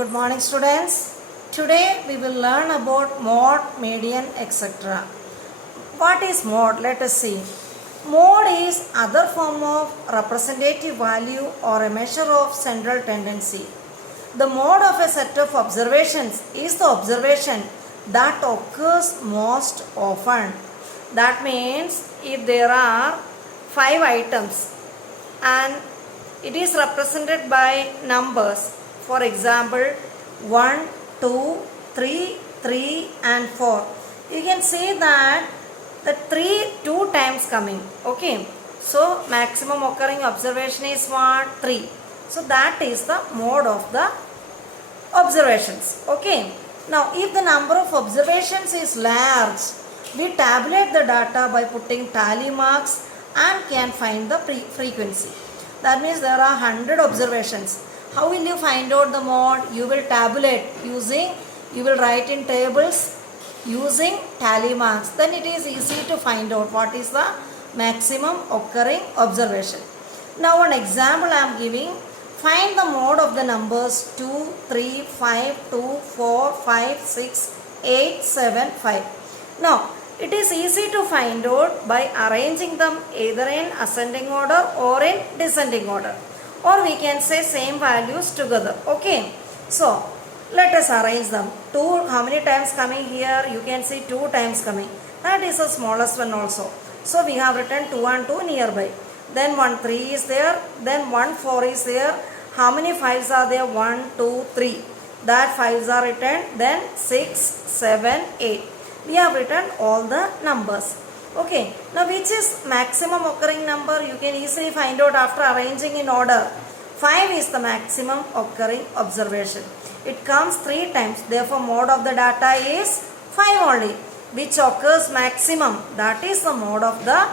Good morning students. Today we will learn about mode, median, etc. What is mode? Let us see. Mode is other form of representative value or a measure of central tendency. The mode of a set of observations is the observation that occurs most often. That means if there are 5 items and it is represented by numbers, for example 1, 2, 3, 3 and 4, you can say that the 3 2 times coming. Okay, so maximum occurring observation is what? 3. So that is the mode of the observations. Okay, now if the number of observations is large, we tabulate the data by putting tally marks and can find the frequency. That means there are 100 observations. How will you find out the mode? You will tabulate using, you will write in tables using tally marks. Then it is easy to find out what is the maximum occurring observation. Now an example I am giving. Find the mode of the numbers 2, 3, 5, 2, 4, 5, 6, 8, 7, 5. Now it is easy to find out by arranging them either in ascending order or in descending order, or we can say same values together. Okay, so let us arrange them. 2, how many times coming here? You can see 2 times coming. That is the smallest one also. So we have written 2 and 2 nearby. Then 1 3 is there. Then 1 4 is there. How many 5s are there? 1 2 3. That 5s are written. Then 6 7 8. We have written all the numbers. Okay, now which is maximum occurring number? You can easily find out after arranging in order. 5 is the maximum occurring observation. It comes 3 times. Therefore, mode of the data is 5 only, which occurs maximum. That is the mode of the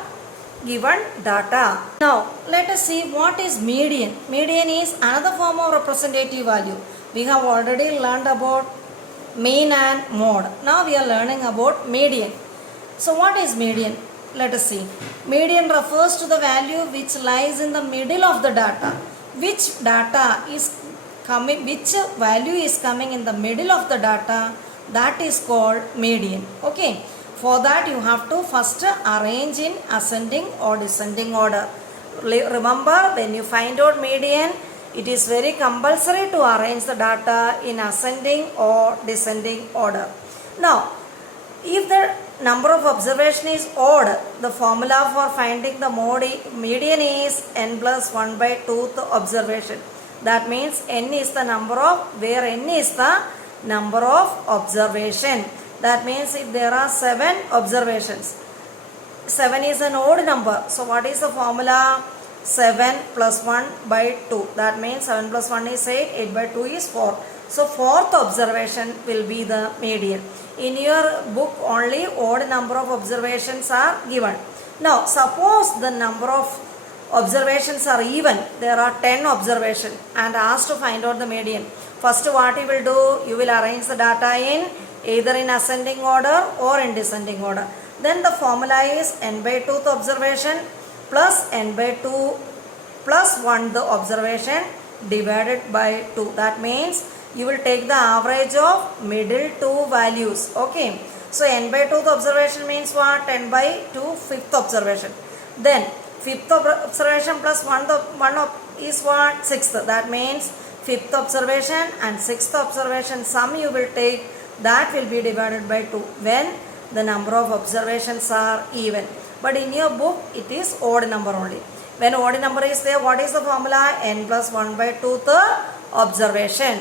given data. Now, let us see what is median. Median is another form of representative value. We have already learned about mean and mode. Now we are learning about median. So what is median? Let us see. Median refers to the value which lies in the middle of the data. Which data is coming, which value is coming in the middle of the data, that is called median. Okay. For that you have to first arrange in ascending or descending order. Remember, when you find out median, it is very compulsory to arrange the data in ascending or descending order. Now, if the number of observation is odd, the formula for finding the median is n plus 1 by 2th observation. That means n is the number of, where n is the number of observation. That means if there are 7 observations, 7 is an odd number. So what is the formula? 7 plus 1 by 2. That means 7 plus 1 is 8, 8 by 2 is 4. So 4th observation will be the median. In your book only odd number of observations are given. Now suppose the number of observations are even. There are 10 observations and asked to find out the median. First what you will do? You will arrange the data in either in ascending order or in descending order. Then the formula is n by 2th observation plus n by 2 plus 1 the observation divided by 2. That means you will take the average of middle 2 values. Okay. So n by 2th observation means what? n by 2 5th observation. Then 5th observation plus 1 is what? 6th. That means 5th observation and 6th observation sum you will take, that will be divided by 2 when the number of observations are even. But in your book it is odd number only. When odd number is there, what is the formula? N plus 1 by 2th observation.